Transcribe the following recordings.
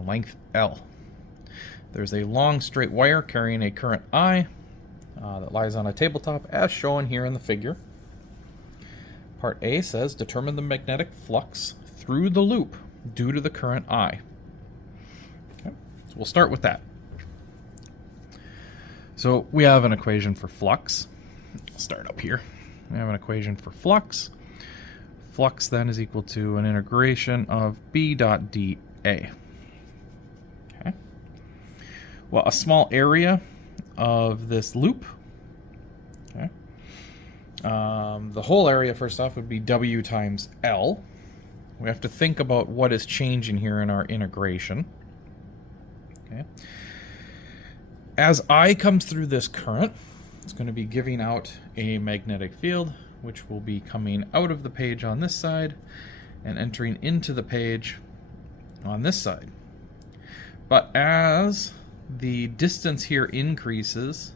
a length L. There's a long straight wire carrying a current I that lies on a tabletop as shown here in the figure. Part A says determine the magnetic flux through the loop due to the current I. Okay, so we'll start with that. So we have an equation for flux. I'll start up here. We have an equation for flux. Flux then is equal to an integration of B dot dA. Okay. Well, a small area of this loop. Okay. The whole area, first off, would be W times L. We have to think about what is changing here in our integration. Okay. As I comes through this current, it's going to be giving out a magnetic field, which will be coming out of the page on this side and entering into the page on this side. But as the distance here increases,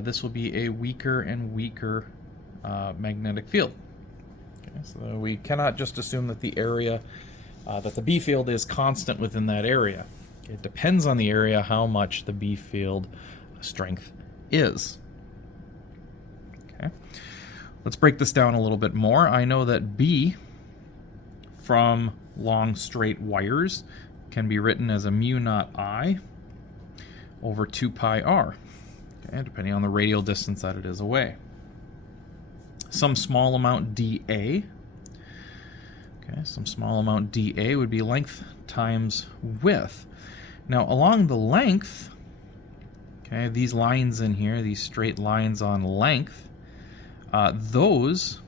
this will be a weaker and weaker magnetic field. Okay, so we cannot just assume that the area, that the B field is constant within that area. It depends on the area how much the B field strength is. Okay. Let's break this down a little bit more. I know that B from long straight wires can be written as a mu naught I over 2 pi r, okay, depending on the radial distance that it is away. Some small amount dA, okay, some small amount dA would be length times width. Now along the length, okay, these lines in here, these straight lines on length, those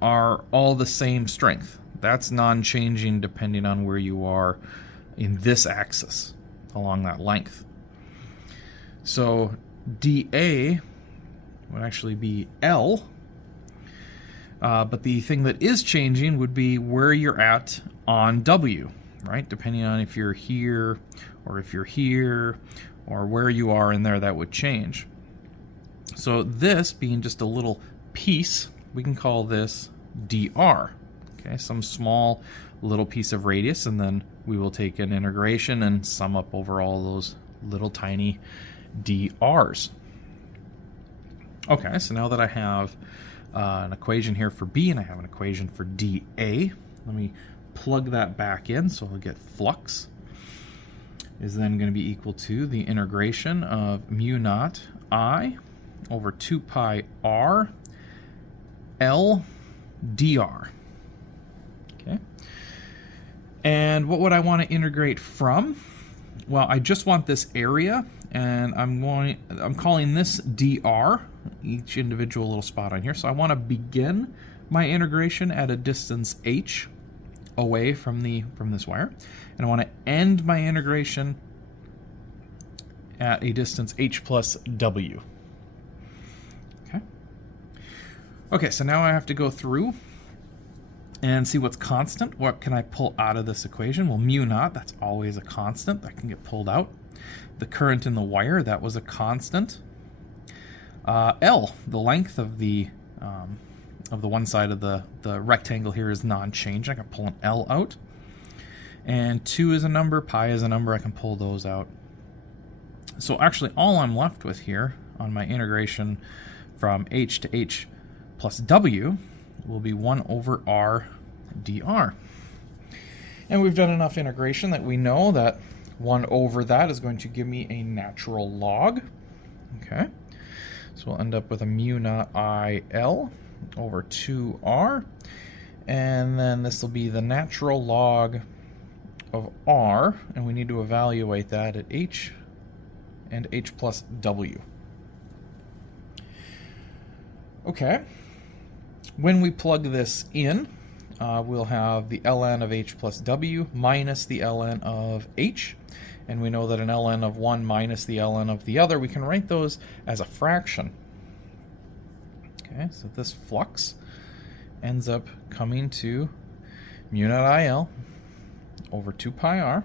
are all the same strength. That's non-changing depending on where you are in this axis along that length. So dA would actually be L, but the thing that is changing would be where you're at on W, right? Depending on if you're here or if you're here or where you are in there, that would change. So this being just a little piece, we can call this dr. Okay, some small little piece of radius, and then we will take an integration and sum up over all those little tiny drs. Okay, so now that I have an equation here for B and I have an equation for dA, let me plug that back in, so I'll get flux is then going to be equal to the integration of mu naught I over 2 pi r L dr. Okay. And what would I want to integrate from? Well, I just want this area, and I'm calling this dr, each individual little spot on here. So I want to begin my integration at a distance h away from this wire, and I want to end my integration at a distance h plus w. Okay, so now I have to go through and see what's constant. What can I pull out of this equation? Well, mu naught, that's always a constant. That can get pulled out. The current in the wire, that was a constant. L, the length of the one side of the rectangle here is non-changing. I can pull an L out. And 2 is a number, pi is a number. I can pull those out. So actually all I'm left with here on my integration from h to h plus w will be 1 over r dr. And we've done enough integration that we know that 1 over that is going to give me a natural log. Okay, so we'll end up with a mu naught I L over 2r, and then this will be the natural log of r, and we need to evaluate that at h and h plus w. Okay, when we plug this in, we'll have the ln of h plus w minus the ln of h, and we know that an ln of one minus the ln of the other, we can write those as a fraction. Okay, so this flux ends up coming to mu naught IL over 2 pi r,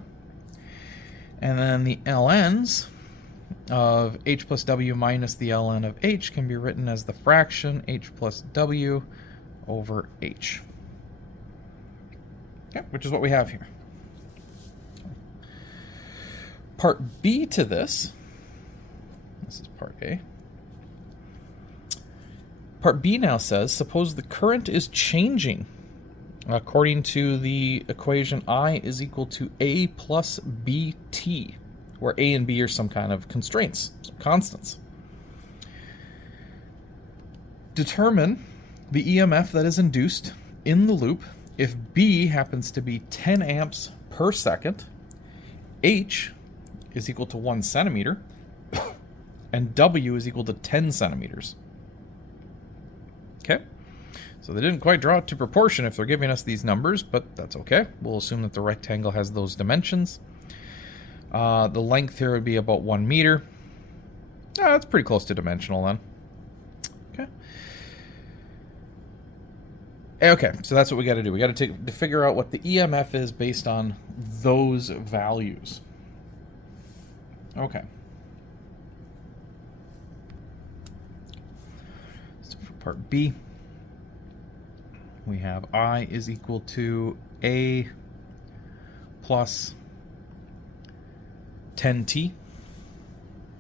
and then the ln's of h plus w minus the ln of h can be written as the fraction h plus w over h. Okay, which is what we have here. Part B to this is part A. Part B now says, suppose the current is changing according to the equation I is equal to A plus BT, where A and B are some kind of constraints, some constants. Determine the EMF that is induced in the loop if B happens to be 10 amps per second, H is equal to 1 centimeter, and W is equal to 10 centimeters. Okay, so they didn't quite draw it to proportion if they're giving us these numbers, but that's okay. We'll assume that the rectangle has those dimensions. The length here would be about 1 meter. That's pretty close to dimensional then. Okay, so that's what we got to do. We got to figure out what the EMF is based on those values. Okay. So for part B, we have I is equal to A plus 10T.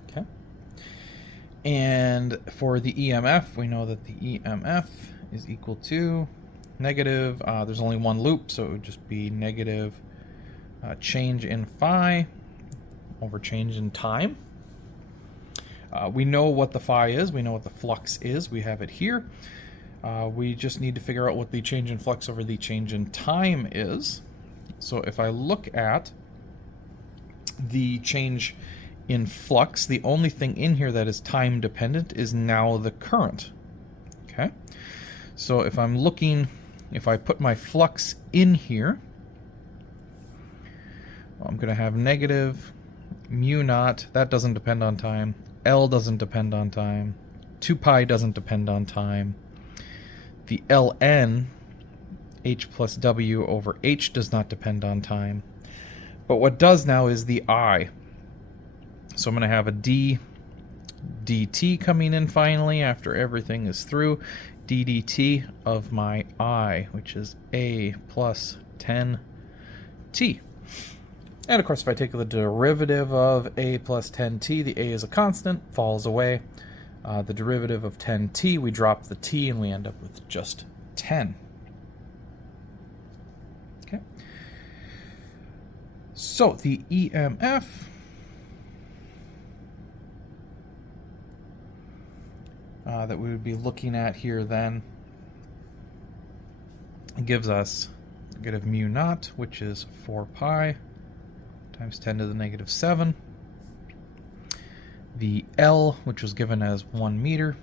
Okay. And for the EMF, we know that the EMF is equal to negative, there's only one loop, so it would just be negative change in phi over change in time. We know what the phi is, we know what the flux is, we have it here. We just need to figure out what the change in flux over the change in time is. So if I look at the change in flux, the only thing in here that is time dependent is now the current. Okay, so if I'm looking, if I put my flux in here, I'm going to have negative mu naught, that doesn't depend on time, L doesn't depend on time, 2 pi doesn't depend on time, the ln, H plus W over H does not depend on time, but what does now is the I. So I'm going to have a d dt coming in finally after everything is through, d dt of my I, which is A plus 10t. And of course, if I take the derivative of A plus 10t, the A is a constant, falls away. The derivative of 10t, we drop the t and we end up with just 10. Okay. So the EMF that we would be looking at here then gives us negative mu naught, which is 4 pi times 10 to the negative 7. The L, which was given as 1 meter,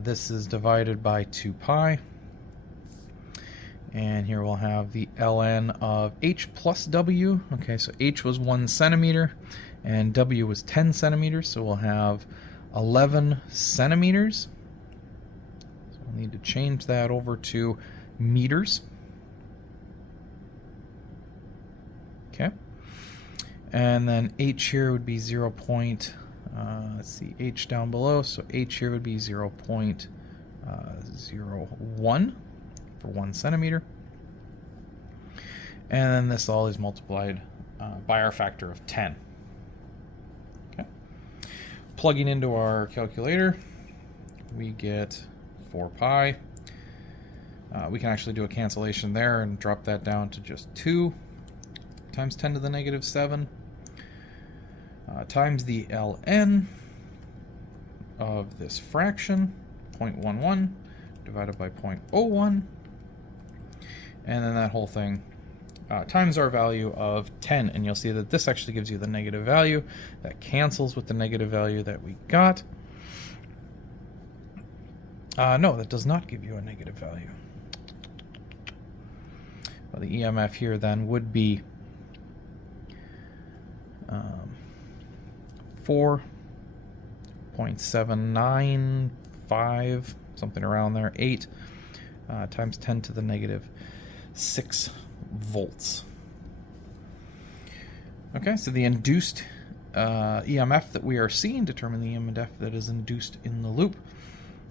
this is divided by 2 pi. And here we'll have the ln of H plus W. Okay, so H was 1 centimeter and W was 10 centimeters, so we'll have 11 centimeters. So we'll need to change that over to meters. Okay. And then H here would be 0. Let's see, H down below. So H here would be 0.01 for 1 centimeter. And then this all is multiplied by our factor of 10. Okay. Plugging into our calculator, we get 4 pi. We can actually do a cancellation there and drop that down to just 2 times 10 to the negative 7 times the ln of this fraction, 0.11, divided by 0.01, and then that whole thing times our value of 10, and you'll see that this actually gives you the negative value. That cancels with the negative value that we got. No, that does not give you a negative value. Well, the EMF here then would be 4.795, something around there, 8 times 10 to the negative 6 volts. Okay, so the induced EMF that we are seeing, determine the EMF that is induced in the loop.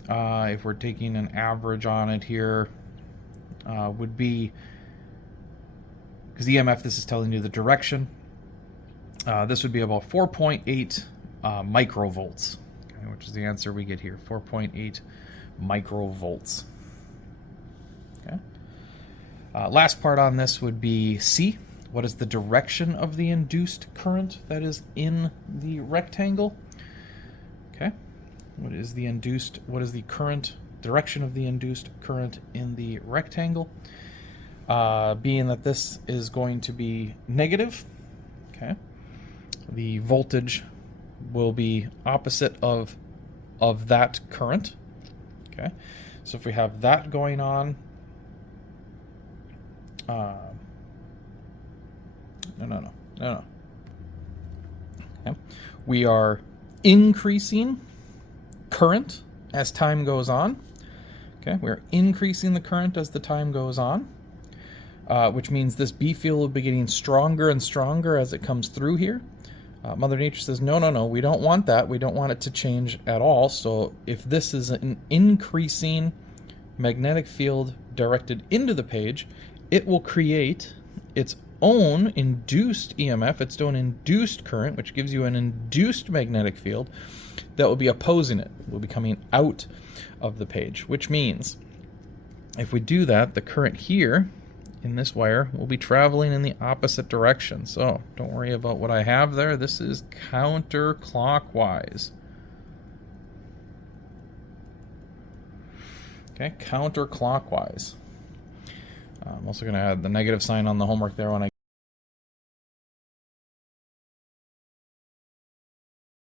If we're taking an average on it here, would be, because EMF, this is telling you the direction, this would be about 4.8 microvolts, okay, which is the answer we get here, 4.8 microvolts. Okay. Last part on this would be C. What is the direction of the induced current that is in the rectangle? Okay. What is the current direction of the induced current in the rectangle? Being that this is going to be negative, okay, the voltage will be opposite of that current. Okay, so if we have that going on, no. Okay. We are increasing current as time goes on. Okay, we're increasing the current as the time goes on, which means this B field will be getting stronger and stronger as it comes through here. Mother Nature says, no, we don't want that. We don't want it to change at all. So if this is an increasing magnetic field directed into the page, it will create its own induced EMF, its own induced current, which gives you an induced magnetic field that will be opposing it. It will be coming out of the page, which means if we do that, the current here in this wire will be traveling in the opposite direction. So don't worry about what I have there. This is counterclockwise. Okay, counterclockwise. I'm also going to add the negative sign on the homework there when I